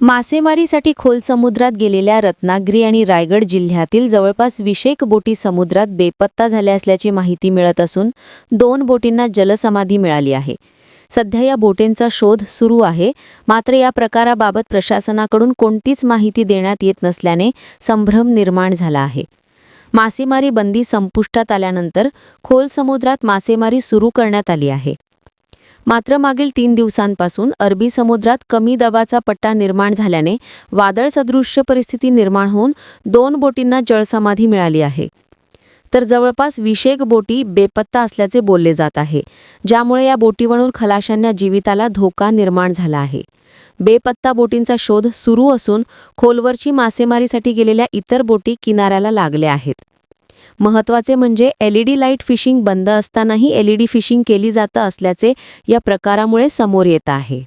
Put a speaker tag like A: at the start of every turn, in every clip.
A: मासेमारीसाठी खोल समुद्रात गेलेल्या रत्नागिरी आणि रायगड जिल्ह्यातील जवळपास विशेक बोटी समुद्रात बेपत्ता झाल्या असल्याची माहिती मिळत असून दोन बोटींना जलसमाधी मिळाली आहे. सध्या या बोटींचा शोध सुरू आहे. मात्र या प्रकाराबाबत प्रशासनाकडून कोणतीच माहिती देण्यात येत नसल्याने संभ्रम निर्माण झाला आहे. मासेमारी बंदी संपुष्टात आल्यानंतर खोल समुद्रात मासेमारी सुरू करण्यात आली आहे. मात्र मागील तीन दिवसांपासून अरबी समुद्रात कमी दबाचा पट्टा निर्माण झाल्याने वादळसदृश्य परिस्थिती निर्माण होऊन दोन बोटींना जळसमाधी मिळाली आहे. तर जवळपास विशेक बोटी बेपत्ता असल्याचे बोलले जात आहे ज्यामुळे या बोटीवरून खलाशांना जीविताला धोका निर्माण झाला आहे. बेपत्ता बोटींचा शोध सुरू असून खोलवरची मासेमारीसाठी गेलेल्या इतर बोटी किनाऱ्याला लागल्या आहेत. महत्त्वाचे म्हणजे एलईडी लाइट फिशिंग बंद असतानाही एलईडी फिशिंग केली जातं असल्याचे या प्रकारामुळे समोर येत आहे.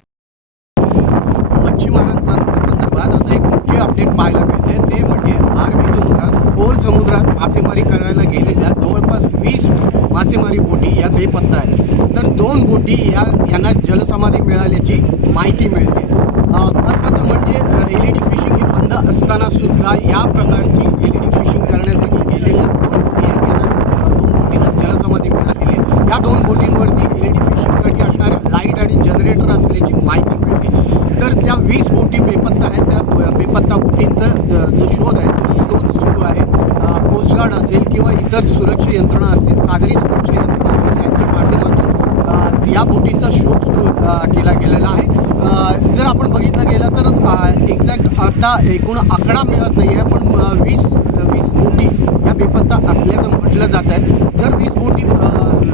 B: संदर्भात एक मोठी अपडेट पाहायला मिळते. ते म्हणजे आरबी समुद्रात खोल समुद्रात मासेमारी करायला गेलेल्या जवळपास वीस मासेमारी बोटी या बेपत्ता आहेत. तर दोन बोटी या यांना जलसमाधी मिळाल्याची माहिती मिळते अं, महत्त्वाचं म्हणजे एल ई डी फिशिंग ही बंद असताना सुद्धा या प्रकारची एल ई डी फिशिंग करण्यासाठी गेलेल्या दोन बोटी आहेत यांना अं, दोन बोटींना जलसमाधी मिळालेली आहे या दोन बोटींवरती एल ई डी फिशिंगसाठी असणारे लाइट आणि जनरेटर असल्याची माहिती मिळते तर ज्या वीस बोटी बेपत्ता आहेत त्या ब- बेपत्ता बोटींचा ज- जो शोध आहे तो शोध सुरू आहे अ, कोस्टगार्ड असेल किंवा इतर सुरक्षा यंत्रणा असतील सागरी सुरक्षा यंत्रणा असतील यांच्या माध्यमातून या बोटींचा शोध सुरू केला गेलेला आहे. जर आपण बघितलं गेलं तर एक्झॅक्ट आता एकूण आकडा मिळत नाही आहे पण वीस वीस बोटी या बेपत्ता असल्याचं म्हटलं जात आहे. जर वीस बोटी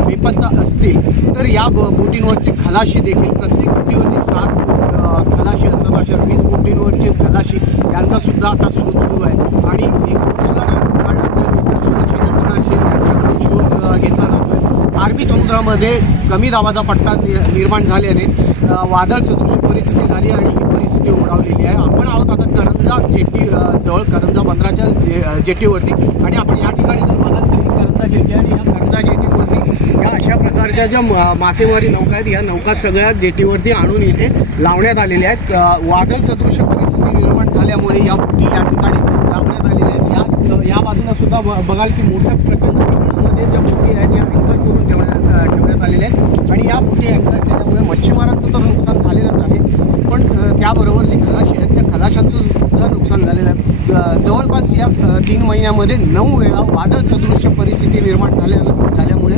B: बेपत्ता असतील तर या ब- बोटींवरची खलाशी देखील प्रत्येक बोटीवरती सात खलाशी असतात. अशा वीस बोटींवरची खलाशी यांचा सुद्धा आता शोध सुरू आहे. आणि एक जिल्ह्यामध्ये कमी दाबाचा पट्टा निर्माण झाल्याने वादळ सदृश परिस्थिती झाली आणि ही परिस्थिती ओढावलेली आहे. आपण आहोत आता करंजा जेटी जवळ करंजा बंदराच्या जे जेटीवरती. आणि आपण या ठिकाणी जर बघाल तर करंजा जेटी आणि या करंजा जेटीवरती या अशा प्रकारच्या ज्या मासेमारी नौका आहेत या नौका सगळ्या जेटीवरती आणून इथे लावण्यात आलेल्या आहेत. वादळ सदृश परिस्थिती निर्माण झाल्यामुळे या बोटी या ठिकाणी लावण्यात आलेल्या आहेत. या या बाजूला सुद्धा ब- बघाल की मोठ्या प्रचंड प्रमाणामध्ये ज्या बोटी आहेत या अँकर करून ठेवण्यात अ, ठेवण्यात आलेल्या आहेत आणि या बोटी अँकर केल्यामुळे मच्छीमारांचं तर नुकसान झालेलंच आहे पण अ, त्याबरोबर जी खलाशी आहेत त्या खलाशांचं सुद्धा नुकसान झालेला आहे. जवळपास या तीन महिन्यामध्ये नऊ वेळा वादळ सदृश्य परिस्थिती निर्माण झाल्या झाल्यामुळे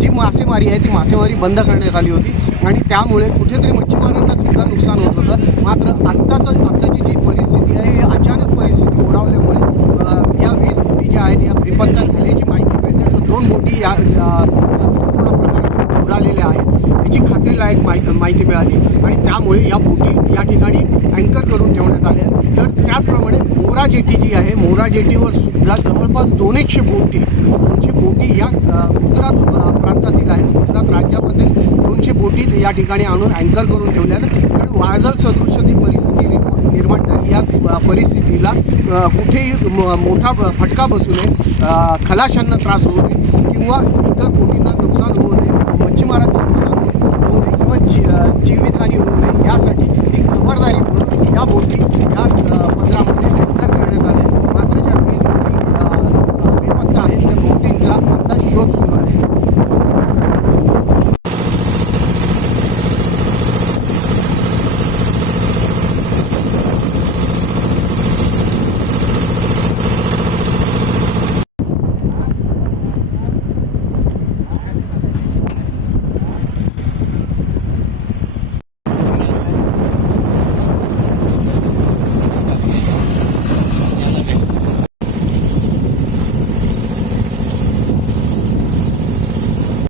B: जी मासेमारी आहे ती मासेमारी बंद करण्यात आली होती. आणि त्यामुळे कुठेतरी मच्छीमारांना सुद्धा नुकसान होत होतं. मात्र आत्ताचं आत्ताची जी परिस्थिती आहे ही अचानक परिस्थिती ओढावल्यामुळे अ, या वीस बोटी ज्या आहेत या बेपत्ता झाल्याची माहिती मिळते तर दोन बोटी या या संपूर्ण प्रकारे उडालेल्या आहेत याची खात्रीलायक माहिती मिळाली. आणि त्यामुळे या बोटी या ठिकाणी अँकर करून ठेवण्यात आल्या आहेत. तर त्याचप्रमाणे मोरा जेटी जी आहे मोरा जेटीवर सुद्धा जवळपास दोन एकशे बोटी दोनशे बोटी या गुजरात प्रांतातील आहेत. गुजरात राज्यामधील दोनशे बोटी या ठिकाणी आणून अँकर करून ठेवल्या कारण वादळ सदृश ती परिस्थिती निर्माण निर्माण झाली. या परिस्थितीला कुठेही मोठा फटका बसू नये खलाशांना त्रास होऊ नये किंवा इतर बोटींना नुकसान होऊ नये. मच्छीमारांचं जी आणि होऊ नये यासाठी एक खबरदारी म्हणून या बोटी या